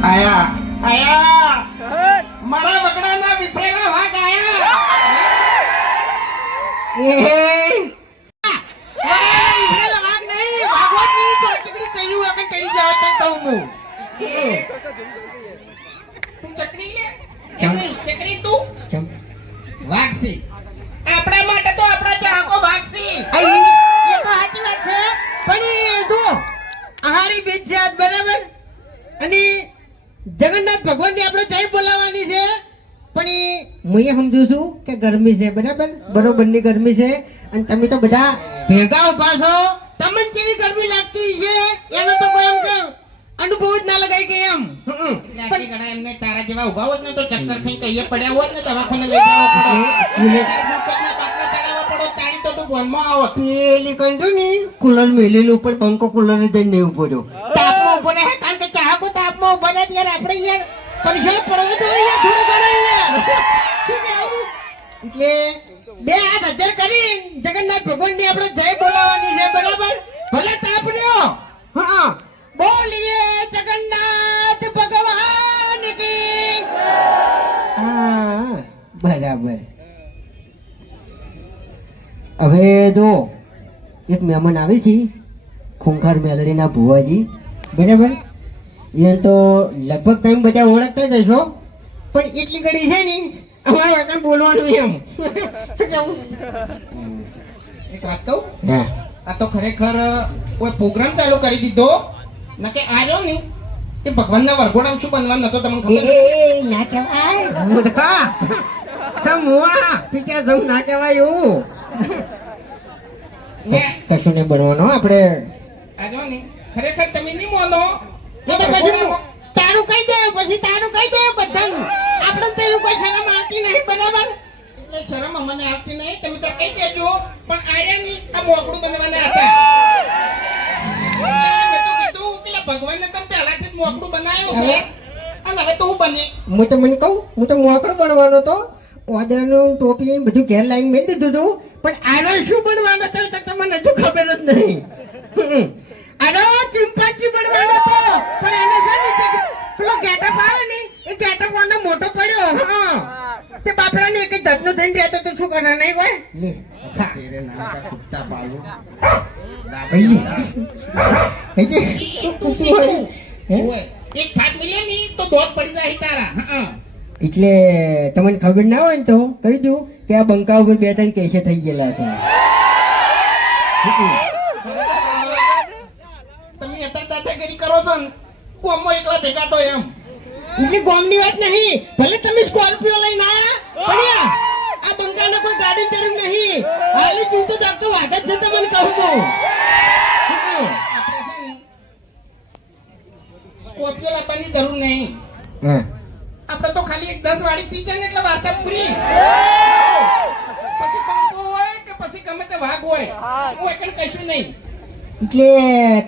આયા આયા મારા વગડાના વિફરેલા વાઘ આયા એ વિફરેલા વાઘ નહીં ભાગવતની તો ચકડી કહ્યું વગર ચડી જાવ તને કહું હું તું ચકડી લે કેમ નહીં ચકડી તું કેમ વાઘ છે આપણા માટે તો આપણા ચાહકો વાઘ છે એ તો સાચી વાત છે પણ જો આહારી બીજ જાત બરાબર અને જગન્નાથ ભગવાનની આપણે જય બોલાવવાની છે પણ હું એ સમજુ છું કે ગરમી છે બરાબર બરોબરની ગરમી છે અને તમે તો બધા ભેગા ઉભા છો તમને કેવી ગરમી લાગતી છે એનો તો કોઈ એમ કે અનુભવ જ ના લગાય કે એમ પણ એમને તારા જેવા ઉભા હોત ને તો ચક્કર ખાઈ કહીએ પડ્યા હોત ને દવાખાને લઈ જવા પડો તાળી તો તું ભોનમાં આવત પેલી કંઠું ને કુલર મેલેલું પણ પંખો કુલર જઈને નહીં ઉભો રહ્યો તાપમાં ઉભો રહે કારણ કે ચાહકો તાપમાં ઉભા રહે ત્યારે આપણે યાર પરિષદ પડવો તો યાર થોડું ઘણું યાર એટલે બે હાથ હજાર કરી જગન્નાથ ભગવાનની આપણે જય બોલાવવાની છે બરાબર ભલે તાપ રહ્યો હા બોલીએ જગન્નાથ ભગવાન કી હા બરાબર હવે જો એક મહેમાન આવી છે ખૂંખાર મેલડીના ભુવાજી બરાબર એ તો લગભગ તમે બધા ઓળખતા જ હશો પણ એટલી ઘડી છે ને અમારે આગળ બોલવાનું એમ એક વાત કહું આ તો ખરેખર કોઈ પ્રોગ્રામ ચાલુ કરી દીધો ના કે આવ્યો ને કે ભગવાનના વરઘોડામાં શું બનવાનું નતો તમને ખબર ના કહેવાય મૂર્ખા મુવા ટીચર જમ ના કહેવાય એવું કશું નહીં બનવાનો આપણે આજો ને ખરેખર તમે નહીં મોનો તારું કહી દે પછી તારું કહી દે બધાનું આપણે તો એવું કોઈ શરમ આવતી નહીં બરાબર એટલે શરમ અમને આવતી નહીં તમે તો કહી દેજો પણ આર્યા ની આ મોકળું બનવાના હતા મેં તો કીધું કે ભગવાનને તમે પહેલાથી જ મોકળું બનાવ્યું છે અને હવે તો હું બને હું તો મને કહું હું તો મોકળું બનવાનો તો ઓદરાનું ટોપી બધું ઘેર લાઈન મેળ દીધું હતું પણ આનો શું બનવાનો હતો તો તમને હજુ ખબર જ નહીં આનો ચિંપાંજી બનવાનો હતો પણ એને છે ને પેલો ગેટઅપ આવે ને એ ગેટઅપ આનો મોટો પડ્યો હા તે બાપડાને એક જ ધતનો થઈને રહેતો તો શું કરવાનું નહીં કોઈ લે તેરે નામ કા કુત્તા પાલુ એક ફાટ મિલે ની તો દોત પડી જાય તારા હા એટલે તમને ખબર ના હોય ને તો કહી દઉં કે આ બંકા ઉપર બે ત્રણ કેસે થઈ ગયેલા છે તમે અત્યારે દાદાગીરી કરો છો ને કોમો એકલા ભેગા તો એમ એટલે ગોમની વાત નહીં ભલે તમે સ્કોર્પિયો લઈને આયા આ બંકાનો કોઈ ગાડી જરૂર નહીં હાલે જીવતો જાગતો વાગ જ છે તમને કહું હું સ્કોર્પિયો લાવવાની જરૂર નહીં આપણે તો ખાલી એક 10 વાળી પી જાય ને એટલે વાર્તા પૂરી પછી બંકો હોય કે પછી ગમે તે વાઘ હોય હું એકણ કશું નહીં એટલે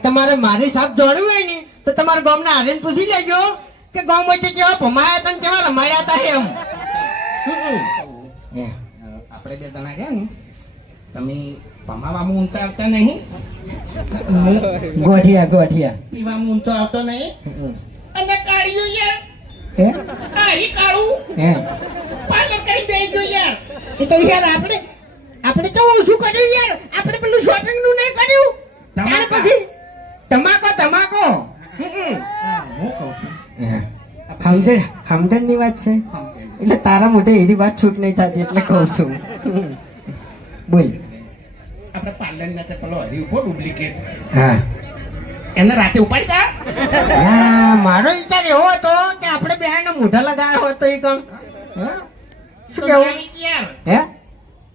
તમારે મારી સાહેબ જોડવું હોય ને તો તમારા ગામના આવીને પૂછી લેજો કે ગામ વચ્ચે જેવા ભમાયા હતા ને જેવા રમાડ્યા હતા એમ આપણે બે જણા ગયા ને તમે ભમાવામાં ઊંચા આવતા નહીં ગોઠિયા પીવામાં ઊંચો આવતો નહીં અને કાઢ્યો યાર કાળી કાળું પાર્લર કરી દઈ ગયો યાર એ તો યાર આપણે તો શું કર્યું યાર આપણે પેલું શોપિંગ નું નહીં કર્યું ત્યાર પછી તમાકો સમજણ ની વાત છે એટલે તારા મોઢે એની વાત છૂટ નહીં થતી એટલે કહું છું બોલ આપણે પાર્લર ના પેલો હરી ઉભો ડુપ્લિકેટ હા એને રાતે ઉપાડી જા મારો વિચાર એવો હતો કે આપણે બે મોઢા લગાવ્યા હોત તો એ કમ શું કેવું હે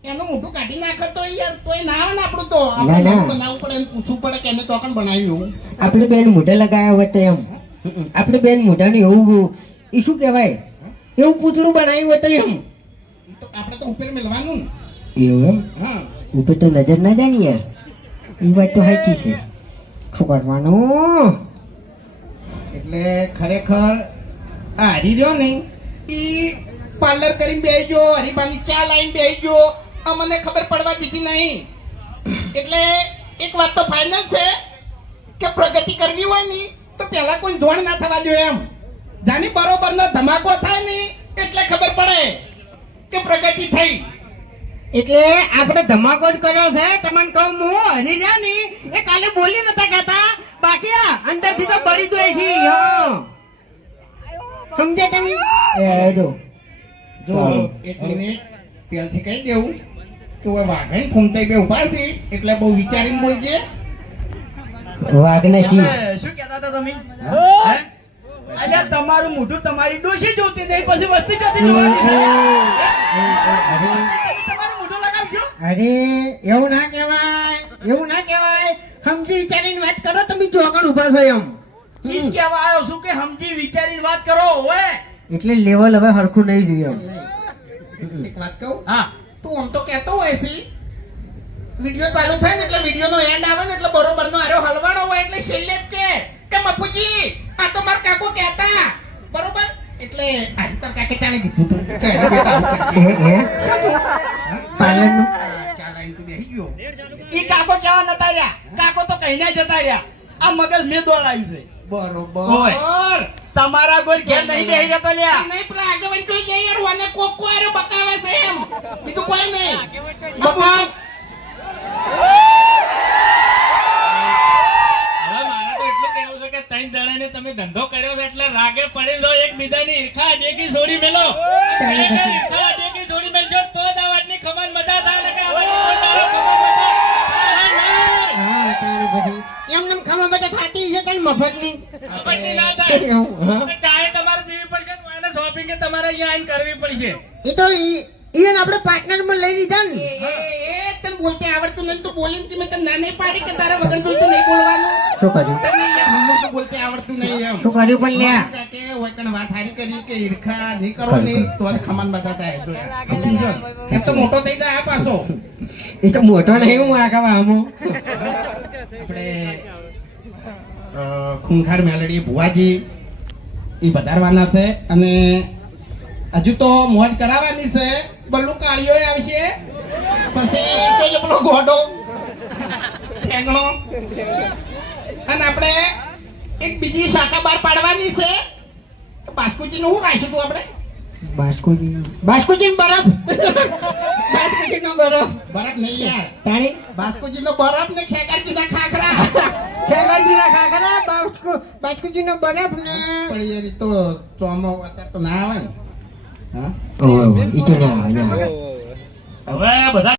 એનું મોઢું કાઢી નાખે તો યાર તોય ના આવે ને આપણું તો આપણે બનાવવું પડે એને પૂછવું પડે કે એને ચોકન બનાવ્યું આપણે બેન મોઢે લગાવ્યા હોત એમ આપણે બેન મોઢાને એવું એ શું કહેવાય એવું પૂતળું બનાવ્યું હોય તો એમ આપણે તો ઉપર મેળવાનું એવું એમ હા ઉપર તો નજર ના જાય ને યાર એ વાત તો સાચી છે શું કરવાનું એટલે ખરેખર આ હરી રહ્યો ને ઈ પાર્લર કરીને બેસજો હરીબાની ચા લાઈન બેસજો અમને ખબર પડવા દીધી નહીં એટલે એક વાત તો ફાઇનલ છે કે પ્રગતિ કરવી હોય ને તો પેલા કોઈ ધોણ ના થવા દો એમ જાની બરોબરનો ધમાકો થાય ને એટલે ખબર પડે કે પ્રગતિ થઈ. એટલે આપણે ધમાકો જ કર્યો છે. તમને કહું હું હરી રહ્યા ને એ કાલે બોલી નતા કહેતા, બાકી આ અંદરથી તો બળી જાય છે. હા સમજે તમે? જો એક મિનિટ પેલથી કહી દેવું કે હવે વાઘણ ફૂમતાઈ બે ઉભા છે એટલે બહુ વિચારીને બોલજે. વાઘને શું કહેતા હતા તમે? અલ્યા તમારું મોઢું તમારી ડોશી જોતી નહીં, પછી વસ્તી જોતી તમારું મોઢું લગાવશો? અરે એવું ના કહેવાય, એવું ના કહેવાય. સમજી વિચારીને વાત કરો. તમે જો આગળ ઉભા છો એમ ઈ જ કહેવા આવ્યો છું કે સમજી વિચારીને વાત કરો. ઓએ એટલે લેવલ હવે હરખું નહીં રહ્યું. એક વાત કહું? હા, તું આમ તો કહેતો હોય છે વિડીયો ચાલુ થાય ને એટલે વિડીયો નો એન્ડ આવે ને એટલે બરોબર નો આરો હલવાડો હોય એટલે છેલ્લે જ કે મફુજી આ તો મારા કાકો કહેતા બરોબર. એટલે આ તો કાકે જાણે કીધું તું કે અરે બેટા આવું કરજે. પાલન ચાલ આઈ તું બેહી ગયો. ઈ કાકો કેવા નતા રહ્યા? કાકો તો કહીને જતા રહ્યા. આ મગજ મેં દોડાયું છે. બરોબર. તમારા ગોળ ઘેર નહીં બેહી જતો લ્યા. નહીં પેલા આગેવાન જોઈ જાય યાર, વાને કોક આરો બતાવે છે એમ, બીજું કોઈ નહીં. બતાવ. હવે મારે તો એટલું કહેવું છે કે ત્રણ જણાને તમે ધંધો કર્યો છે એટલે રાગે પડી લો, એકબીજાની ઈર્ખા દેખી છોડી મેલો. ઈર્ખા દેખી છોડી મેલશો તો જ આ વાતની ખબર મજા થાય ને કે આ વાતની કોઈ દાડો ખબર મજા એમને ખાવા માટે થાતી છે કઈ મફતની ખબરની ના થાય. ચાય તમારે પીવી પડશે, એને શોપિંગ તમારે અહીંયા આવીને કરવી પડશે. એ તો ઈવન આપણે પાર્ટનર માં લઈ લીધા ને. તને બોલતે આવડતું નહીં તો બોલીને તમે તને ના નહીં પાડી કે તારા વગર જોઈતું નહીં બોલવાનું. શું કર્યું? તને યાર હમણાં તો બોલતે આવડતું નહીં એમ. શું કર્યું પણ લ્યા? કે હોય કણ વાત હારી કરી કે ઈર્ખા નહીં કરો ને તો જ ખમાન બધા થાય. એમ તો મોટો થઈ જાય આ પાછો. એ તો મોટો નહીં હું આખા આમો. આપણે ખૂંખાર મેલડી ભુવાજી એ વધારવાના છે અને હજુ તો મોજ કરાવવાની છે. બલ્લુ કાળીઓ આવશે, પછી પેલો ગોડો ઠેંગણો, અને આપણે એક બીજી શાખા બહાર પાડવાની છે. બાસ્કુજી નું શું રાખ્યું તું આપણે? બાસ્કુજી બરફ. બાસ્કુજી નો બરફ. બરફ નહીં યાર, તાણી બાસ્કુજી નો બરફ ને ખેગારજી ના ખાખરા. ખેગારજી ના ખાખરા, બાસ્કુજી નો બરફ ને પણ યાર તો ચોમો અત્યારે તો ના આવે ને. હા ઈ તો ના આવે. હવે બધા